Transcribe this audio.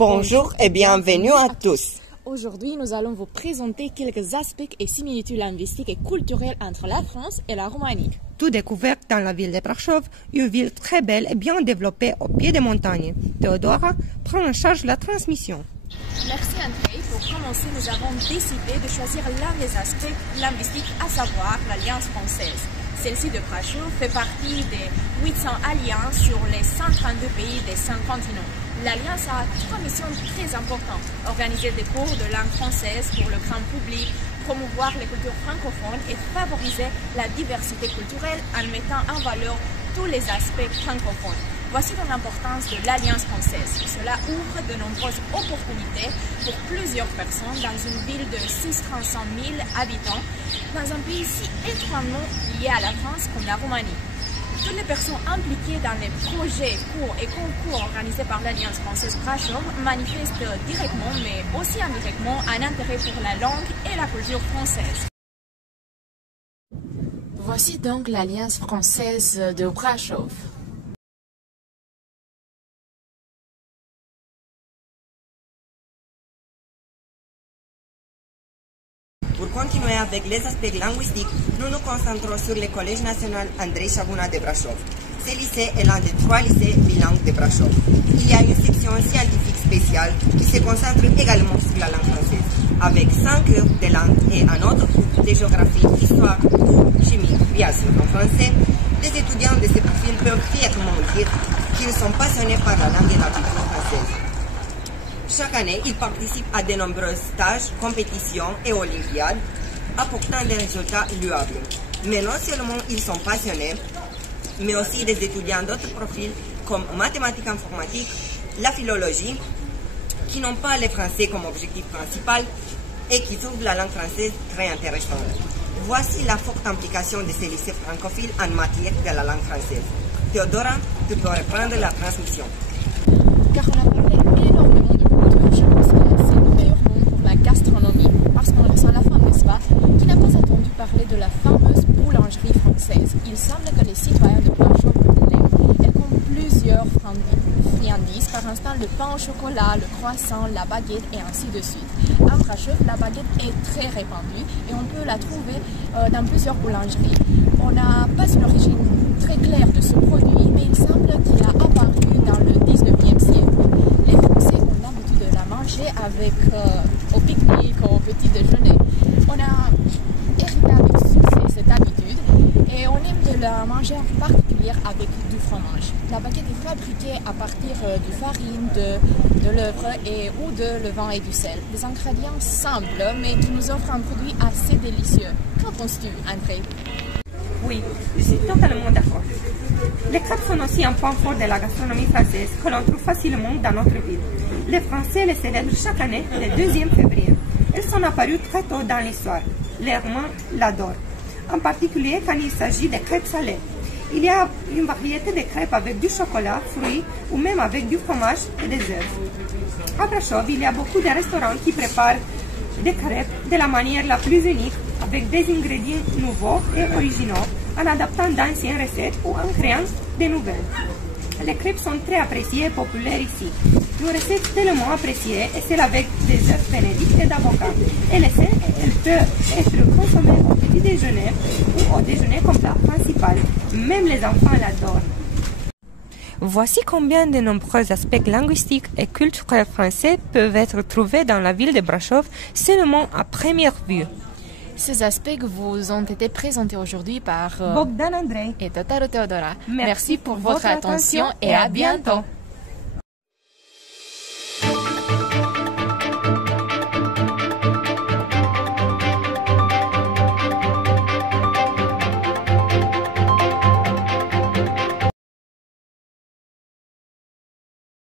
Bonjour et bienvenue à tous. Aujourd'hui, nous allons vous présenter quelques aspects et similitudes linguistiques et culturelles entre la France et la Roumanie. Tout découverte dans la ville de Brașov, une ville très belle et bien développée au pied des montagnes. Théodora prend en charge la transmission. Merci André. Pour commencer, nous avons décidé de choisir l'un des aspects linguistiques, à savoir l'Alliance française. Celle-ci de Brașov fait partie des 800 alliances sur les 132 pays des 5 continents. L'Alliance a 3 missions très importantes. Organiser des cours de langue française pour le grand public, promouvoir les cultures francophones et favoriser la diversité culturelle en mettant en valeur tous les aspects francophones. Voici donc l'importance de l'Alliance française. Cela ouvre de nombreuses opportunités pour plusieurs personnes dans une ville de 600 000 habitants, dans un pays si étroitement lié à la France comme la Roumanie. Toutes les personnes impliquées dans les projets, cours et concours organisés par l'Alliance française Brașov manifestent directement, mais aussi indirectement, un intérêt pour la langue et la culture française. Voici donc l'Alliance française de Brașov. Pour continuer avec les aspects linguistiques, nous nous concentrons sur le Collège national Andrei Șaguna de Brașov. Ce lycée est l'un des 3 lycées bilingues de Brașov. Il y a une section scientifique spéciale qui se concentre également sur la langue française, avec 5 heures de langue et un autre cours de géographie, histoire ou chimie, bien sûr en français. Les étudiants de ce profil peuvent fièrement dire qu'ils sont passionnés par la langue et la culture française. Chaque année, ils participent à de nombreux stages, compétitions et olympiades, apportant des résultats louables. Mais non seulement ils sont passionnés, mais aussi des étudiants d'autres profils comme mathématiques informatiques, la philologie, qui n'ont pas le français comme objectif principal et qui trouvent la langue française très intéressante. Voici la forte implication de ces lycées francophiles en matière de la langue française. Théodora, tu peux reprendre la transmission. Car on a parlé énormément de culture, je pense que c'est le meilleur monde pour la gastronomie, parce qu'on ressent la faim, n'est-ce pas? Qui n'a pas entendu parler de la fameuse boulangerie française? Il semble que les citoyens de Brașov l'aiment. Elle compte plusieurs friandises, par instant le pain au chocolat, le croissant, la baguette et ainsi de suite. À Brașov, la baguette est très répandue et on peut la trouver dans plusieurs boulangeries. On n'a pas une origine très claire de ce produit, mais il semble qu'il a apparu dans le 19e siècle. Les Français ont l'habitude de la manger avec au pique-nique, au petit déjeuner. On a hérité avec succès cette habitude et on aime de la manger en particulier avec du fromage. La baguette est fabriquée à partir de farine, de l'œuvre ou de levain et du sel. Des ingrédients simples mais qui nous offrent un produit assez délicieux. Qu'en penses-tu, André? Oui, je suis totalement d'accord. Les crêpes sont aussi un point fort de la gastronomie française que l'on trouve facilement dans notre ville. Les Français les célèbrent chaque année le 2e février. Elles sont apparues très tôt dans l'histoire. Les Romains l'adorent, en particulier quand il s'agit de crêpes salées. Il y a une variété de crêpes avec du chocolat, fruits ou même avec du fromage et des œufs. À Brașov, il y a beaucoup de restaurants qui préparent des crêpes de la manière la plus unique, avec des ingrédients nouveaux et originaux, en adaptant d'anciennes recettes ou en créant de nouvelles. Les crêpes sont très appréciées et populaires ici. Une recette tellement appréciée est celle avec des œufs bénédicts et d'avocat. Elle peut être consommée au petit déjeuner ou au déjeuner comme plat principal. Même les enfants l'adorent. Voici combien de nombreux aspects linguistiques et culturels français peuvent être trouvés dans la ville de Brașov seulement à première vue. Ces aspects vous ont été présentés aujourd'hui par Bogdan Andrei et Totaro Théodora. Merci Merci pour votre attention et à bientôt.